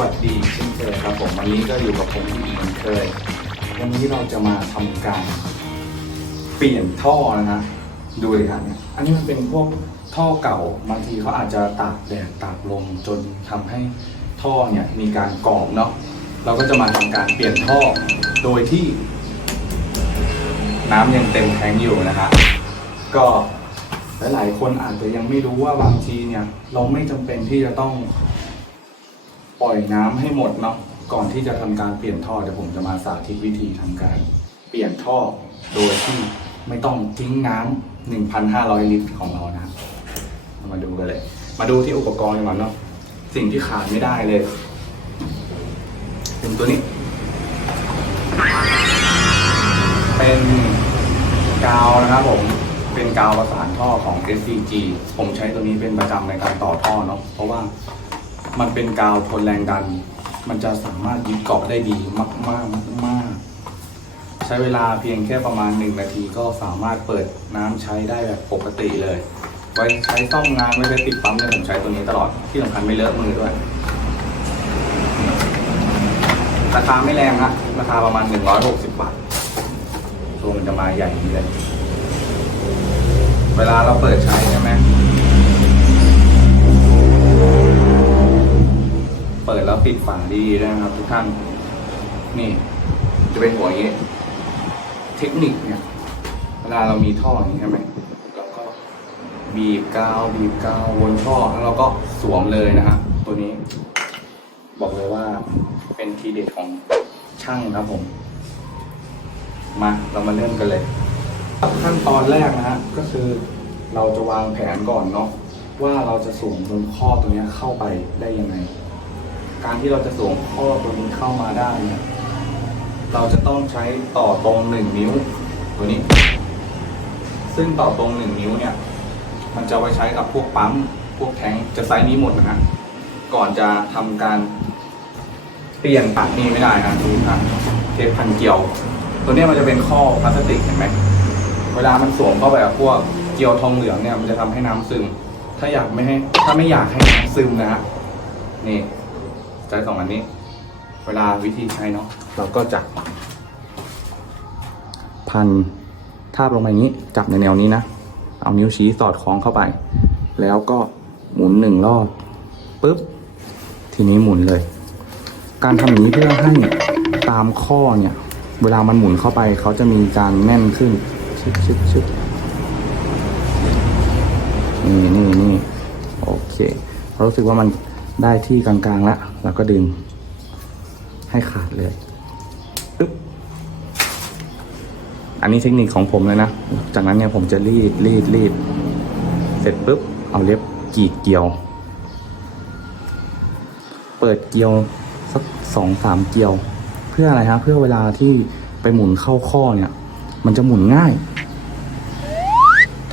วัสดีเช่นเคยครับผมวันนี้ก็อยู่กับผมอีกเหมือนเคย วันนี้เราจะมาทำการเปลี่ยนท่อนะฮะดูเลยครับเนี่ยอันนี้มันเป็นพวกท่อเก่าบางทีเขาอาจจะตากแดดตากลมจนทำให้ท่อเนี่ยมีการกรอบเนาะเราก็จะมาทำการเปลี่ยนท่อโดยที่ น้ำยังเต็มแทงอยู่นะฮะก็หลายๆคนอาจจะยังไม่รู้ว่าบางทีเนี่ยเราไม่จำเป็นที่จะต้อง ปล่อยน้ำให้หมดเนาะก่อนที่จะทำการเปลี่ยนท่อเดี๋ยวผมจะมาสาธิตวิธีทำการ เปลี่ยนท่อโดยที่ไม่ต้องทิ้งน้ำ1,500 ลิตรของเรานะเรามาดูกันเลย มาดูที่อุปกรณ์ก่อนเนาะสิ่งที่ขาดไม่ได้เลยเป็นตัวนี้ เป็นกาวนะครับผมเป็นกาวประสานท่อของ SCG ผมใช้ตัวนี้เป็นประจำในการต่อท่อเนาะเพราะว่า มันเป็นกาวทนแรงดัน มันจะสามารถยึดเกาะได้ดีมากมากมากใช้เวลาเพียงแค่ประมาณ 1 นาทีก็สามารถเปิดน้ำใช้ได้แบบปกติเลย ไว้ใช้ซ่อมงานไว้ใช้ติดปั๊มเนี่ยผมใช้ตัวนี้ตลอดที่สำคัญไม่เลอะมือด้วยราคาไม่แรงนะราคาประมาณ 160 บาทตัวมันจะมาใหญ่นี้เลย เวลาเราเปิดใช้ใช่ไหม แล้วปิดฝาดีด้วยนะครับทุกท่าน นี่ จะเป็นหัวอย่างนี้ เทคนิคเนี่ย เวลาเรามีท่ออย่างนี้ใช่ไหมเราก็บีบกาวบีบกาววนท่อแล้วเราก็สวมเลยนะฮะตัวนี้ บอกเลยว่าเป็นทีเด็ดของช่างครับผม มาเรามาเริ่มกันเลย ขั้นตอนแรกนะฮะก็คือเราจะวางแผนก่อนเนาะว่าเราจะสวมตรงข้อตัวนี้เข้าไปได้ยังไง การที่เราจะสวมข้อตัวนี้เข้ามาได้เนี่ยเราจะต้องใช้ต่อตรงหนึ่งนิ้วตัวนี้ ซึ่งต่อตรงหนึ่งนิ้วเนี่ย มันจะไว้ใช้กับพวกปั๊มพวกแทงจะไซส์นี้หมดนะฮะก่อนจะทำการเปลี่ยนตัดนี่ไม่ได้นะดูครับเทปพันเกลียว ตัวนี้มันจะเป็นข้อพลาสติกเห็นไหมเวลามันสวมเข้าไปกับพวกเกลียวทองเหลืองเนี่ยมันจะทำให้น้ำซึม ถ้าอยากไม่ให้ถ้าไม่อยากให้น้ำซึมนะฮะนี่ ใช้สองอันนี้ เวลาวิธีใช้เนาะเราก็จะพันทาบลงไปอย่างนี้ จับในแนวนี้นะ เอานิ้วชี้สอดคล้องเข้าไป แล้วก็หมุนหนึ่งรอบปุ๊บ ทีนี้หมุนเลย การทำอย่างนี้เพื่อให้ตามข้อเนี่ย เวลามันหมุนเข้าไปเขาจะมีการแน่นขึ้นชึบชึบชึบนี่นี่นี่โอเคเรารู้สึกว่ามัน ได้ที่กลางๆแล้วเราก็ดึงให้ขาดเลยปึ๊บอันนี้เทคนิคของผมเลยนะ จากนั้นเนี่ยผมจะรีดรีดรีด เสร็จปุ๊บ เอาเล็บกรีดเกลียว เปิดเกลียวสักสองสามเกลียว เพื่ออะไรฮะ เพื่อเวลาที่ไปหมุนเข้าข้อเนี่ย มันจะหมุนง่าย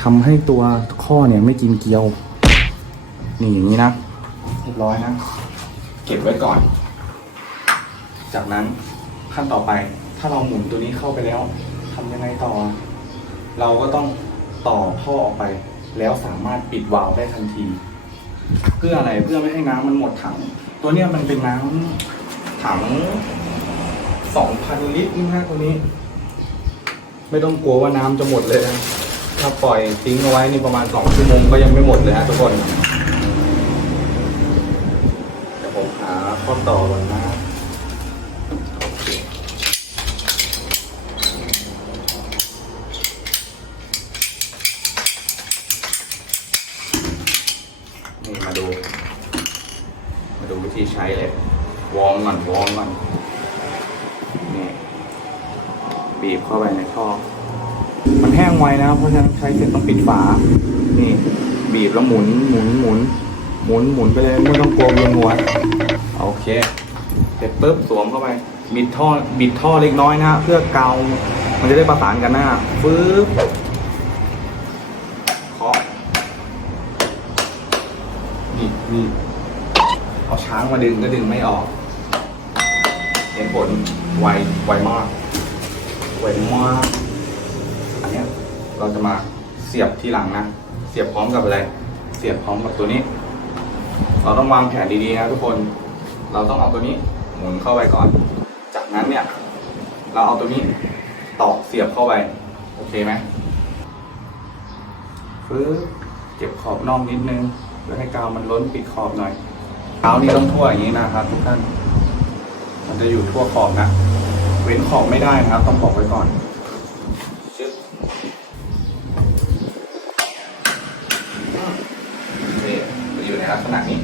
ทำให้ตัวข้อเนี่ยไม่กินเกลียว นี่อย่างนี้นะ รียบร้อยนะ เก็บไว้ก่อน จากนั้นขั้นต่อไป ถ้าเราหมุนตัวนี้เข้าไปแล้วทำยังไงต่อ เราก็ต้องต่อท่อออกไป แล้วสามารถปิดวาล์วได้ทันที เพื่ออะไรเพื่อไม่ให้น้ำมันหมดถัง ตัวเนี้ยมันเป็นน้ำถังสองพันลิตรนะฮะตัวนี้ ไม่ต้องกลัวว่าน้ำจะหมดเลยนะถ้าปล่อยทิ้งเอาไว้นี่ประมาณสองชั่วโมงก็ยังไม่หมดเลยฮะทุกคน เดี๋ยวผมหา ข้อต่อก่อนนะนี่มาดู มาดูวิธีใช้เลยวอร์มก่อนวอร์มก่อนนี่บีบเข้าไปในท่อ มันแห้งไวนะ เพราะฉะนั้นใช้เสร็จต้องปิดฝา นี่ บีบแล้วหมุนหมุนหมุนหมุนหมุนไปเลยไม่ต้องกลัวเวียนหัว โอเค เสร็จปุ๊บสวมเข้าไปบิดท่อบิดท่อเล็กน้อยนะเพื่อเกา มันจะได้ประสานกันหน้าปึ๊บเคาะนี่นี่เอาช้างมาดึงก็ดึงไม่ออก เห็นผลไวไวมากไวมากอันเนี้ยเราจะมาเสียบทีหลังนะ เสียบพร้อมกับอะไร เสียบพร้อมกับตัวนี้ เราต้องวางแผนดีๆนะทุกคน เราต้องเอาตัวนี้หมุนเข้าไปก่อน จากนั้นเนี่ย เราเอาตัวนี้ตอกเสียบเข้าไป โอเคไหมฟื้เก็บขอบนอกนิดนึงเพื่อให้กาวมันล้นปิดขอบหน่อยกาวนี่ต้องทั่วอย่างนี้นะครับทุกท่าน มันจะอยู่ทั่วขอบนะ เว้นขอบไม่ได้นะครับ ต้องบอกไว้ก่อนโอเคจะอยู่ในลักษณะนี้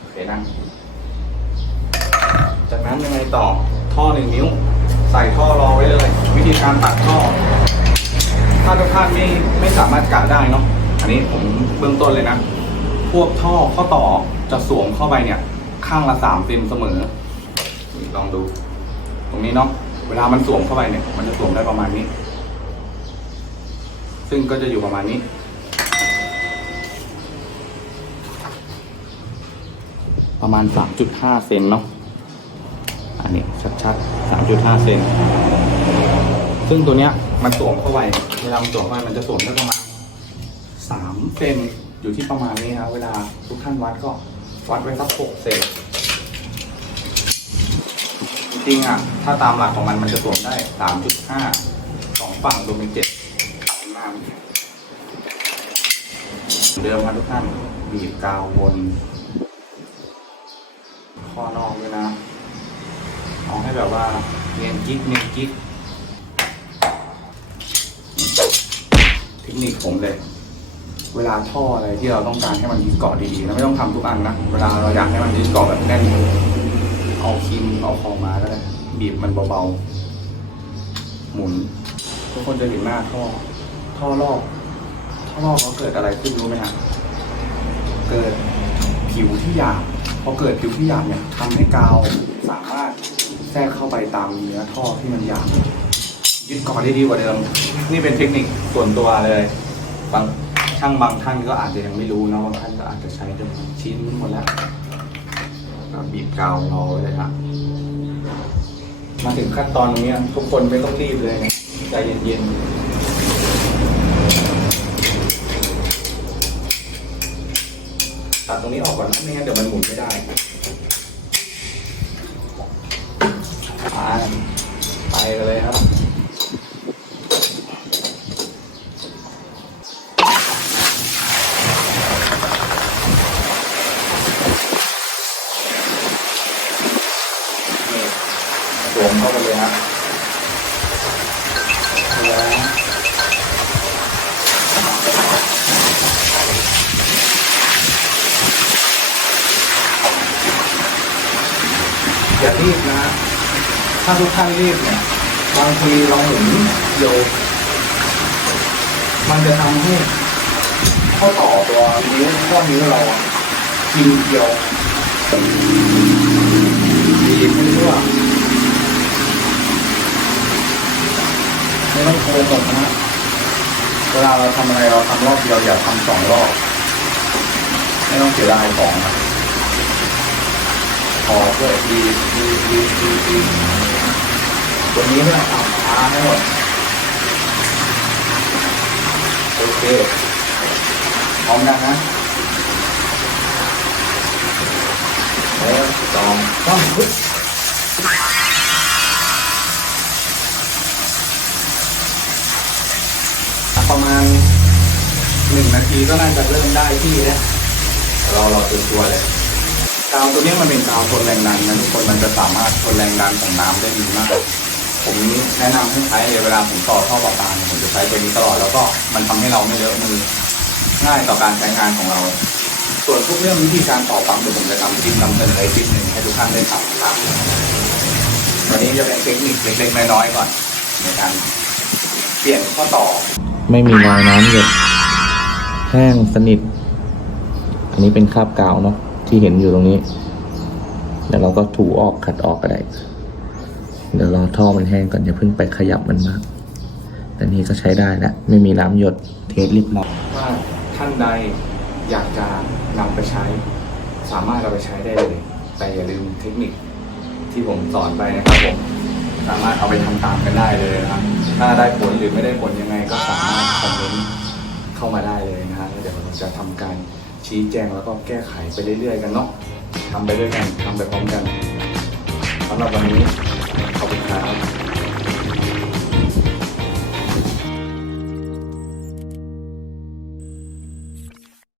โอเคนะ จากนั้นยังไงต่อ ท่อหนึ่งนิ้ว ใส่ท่อรอไว้เลย วิธีการตัดท่อ ถ้าทุกท่านไม่ไม่สามารถกะได้เนาะอันนี้ผมเบื้องต้นเลยนะ พวกท่อข้อต่อจะสวมเข้าไปเนี่ย ข้างละสามเซนเสมอ ลองดู ตรงนี้เนาะเวลามันสวมเข้าไปเนี่ย มันจะสวมได้ประมาณนี้ ซึ่งก็จะอยู่ประมาณนี้ประมาณ 3.5 เซนเนาะ นนี้ชัดๆ 3.5 เซน ซึ่งตัวเนี้ยมันสวมเข้าไปเวลามันสวมเข้าไปมันจะสวมได้ประมาณ 3 เซน อยู่ที่ประมาณนี้ครับเวลาทุกท่านวัดก็วัดไว้สัก 6 เซน จริงๆอะ ถ้าตามหลักของมันมันจะสวมได้ 3.5สองฝั่งรวมเป็น7หน้าเดิมครับทุกท่านบีบกาวบนข้อนอกด้วยนะ เอาให้แบบว่าเนียนกิ๊กเนียนกิ๊กเทคนิคผมเลย เวลาท่ออะไรที่เราต้องการให้มันยึดเกาะดีๆนะไม่ต้องทำทุกอันนะ เวลาเราอยากให้มันยึดเกาะแบบแน่นเอาครีมเอาคอมาก็ได้บีบมันเบาๆหมุนทุกคนจะเห็นหน้าท่อ ท่อรอบท่อรอบเขาเกิดอะไรขึ้นรู้ไหมฮะเกิดผิวที่หยาบพอเกิดผิวที่หยาบเนี่ยทำให้กาวสามารถ แทรกเข้าไปตามเนื้อท่อที่มันหยาบยึดเกาะได้ดีกว่าเดิม นี่เป็นเทคนิคส่วนตัวเลยบางช่างบางท่านก็อาจจะยังไม่รู้นะบางท่านก็อาจจะใช้จนชิ้นหมดแล้วก็บีบกาวรอไว้เลยครับมาถึงขั้นตอนนี้ทุกคนไม่ต้องรีบเลยนะใจเย็นๆตัดตรงนี้ออกก่อนนะไม่งั้นเดี๋ยวมันหมุนไม่ได้ ไปไปกันเลยครับนี่สวมเข้าไปเลยฮะแล้วอย่ารีบนะ ถ้าทุกท่านรีบเนี่ยบางทีเราหมุนเดียวมันจะทำให้ข้อต่อตัวนิ้วข้อนิ้วเราอะกินเดียวบีบไม่ทั่วไม่ต้องโกงหมดนะเวลาเราทำอะไรเราทำรอบเดียวอย่าทำสองรอบ ไม่ต้องเสียดายของนะพอด้วยดีดีดีดีดี วนี้ไม่ต้องทำช้าให้หมดโอเคพร้อมกันนะหนึ่งสองสามปึ๊บประมาณหนึ่งนาทีก็น่าจะเริ่มได้ที่แล้วเราเราตัวตัวเลยกาวตัวนี้มันเป็นกาวทนแรงดันนะทุกคนมันจะสามารถทนแรงดันของน้ำได้ดีมาก ผมแนะนำให้ใช้เลยเวลาผมต่อท่อประปาเนี่ยผมจะใช้ตัวนี้ตลอดแล้วก็มันทำให้เราไม่เลอะมือง่ายต่อการใช้งานของเรา ส่วนพวกเรื่องวิธีการต่อปั๊มเดี๋ยวผมจะทำคลิปนำเสนออีกคลิปหนึ่งให้ทุกท่านได้ทำครับวันนี้จะเป็นเทคนิคเล็กๆน้อยๆก่อนในการเปลี่ยนข้อต่อ ไม่มีรอยน้ำหยดแห้งสนิท อันนี้เป็นคราบกาวเนาะที่เห็นอยู่ตรงนี้ เดี๋ยวเราก็ถูออกขัดออกก็ได้ เดี๋ยวรอท่อมันแห้งก่อนอย่าเพิ่งไปขยับมันมาก แต่นี่ก็ใช้ได้แล้วไม่มีน้ำหยดเทสรีบร้อยว่าท่านใดอยากจะนำไปใช้ สามารถเอาไปใช้ได้เลย แต่อย่าลืมเทคนิคที่ผมสอนไปนะครับผมสามารถเอาไปทำตามกันได้เลยนะครับถ้าได้ผลหรือไม่ได้ผลยังไงก็สามารถคอมเมนต์เข้ามาได้เลยนะฮะแล้วเดี๋ยวเราจะทำการชี้แจงแล้วก็แก้ไขไปเรื่อยๆ กันเนาะทำไปด้วยกันทำไปพร้อมกันสำหรับวันนี้ public house.